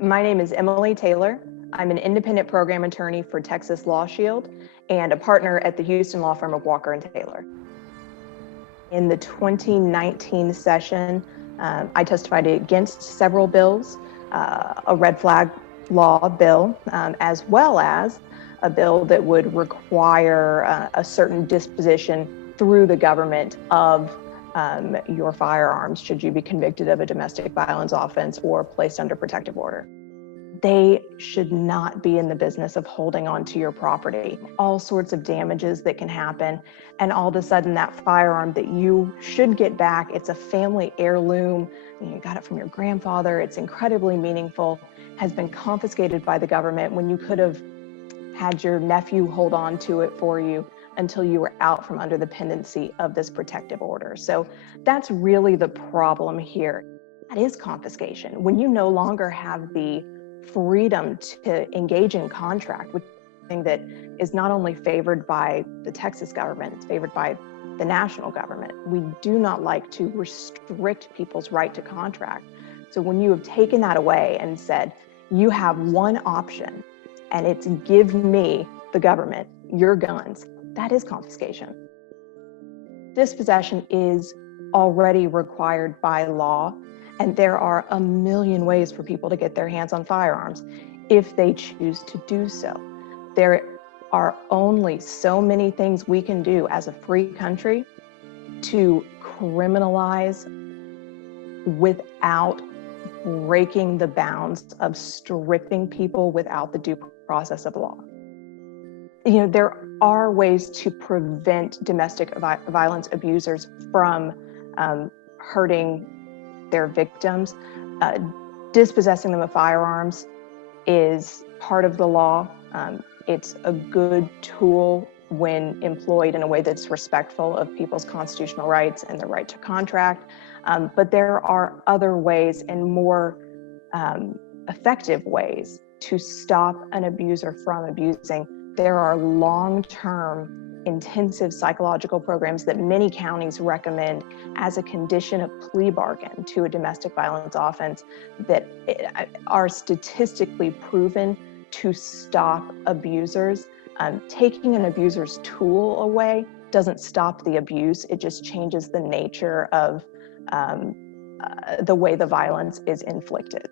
My name is Emily Taylor. I'm an independent program attorney for Texas Law Shield and a partner at the Houston law firm of Walker & Taylor. In the 2019 session, I testified against several bills, a red flag law bill, as well as a bill that would require a certain disposition through the government of your firearms should you be convicted of a domestic violence offense or placed under protective order. They should not be in the business of holding on to your property. All sorts of damages that can happen, and all of a sudden that firearm that you should get back, it's a family heirloom, you got it from your grandfather, it's incredibly meaningful, has been confiscated by the government when you could have had your nephew hold on to it for you until you were out from under the pendency of this protective order. So that's really the problem here. That is confiscation. When you no longer have the freedom to engage in contract, which is something that is not only favored by the Texas government, it's favored by the national government. We do not like to restrict people's right to contract. So when you have taken that away and said, you have one option, and it's give me, the government, your guns, that is confiscation. Dispossession is already required by law, and there are a million ways for people to get their hands on firearms if they choose to do so. There are only so many things we can do as a free country to criminalize without breaking the bounds of stripping people without the due process of law. You know, there are ways to prevent domestic violence abusers from hurting their victims. Dispossessing them of firearms is part of the law. It's a good tool when employed in a way that's respectful of people's constitutional rights and the right to contract. But there are other ways and more effective ways to stop an abuser from abusing. There are long-term intensive psychological programs that many counties recommend as a condition of plea bargain to a domestic violence offense that are statistically proven to stop abusers. Taking an abuser's tool away doesn't stop the abuse, it just changes the nature of the way the violence is inflicted.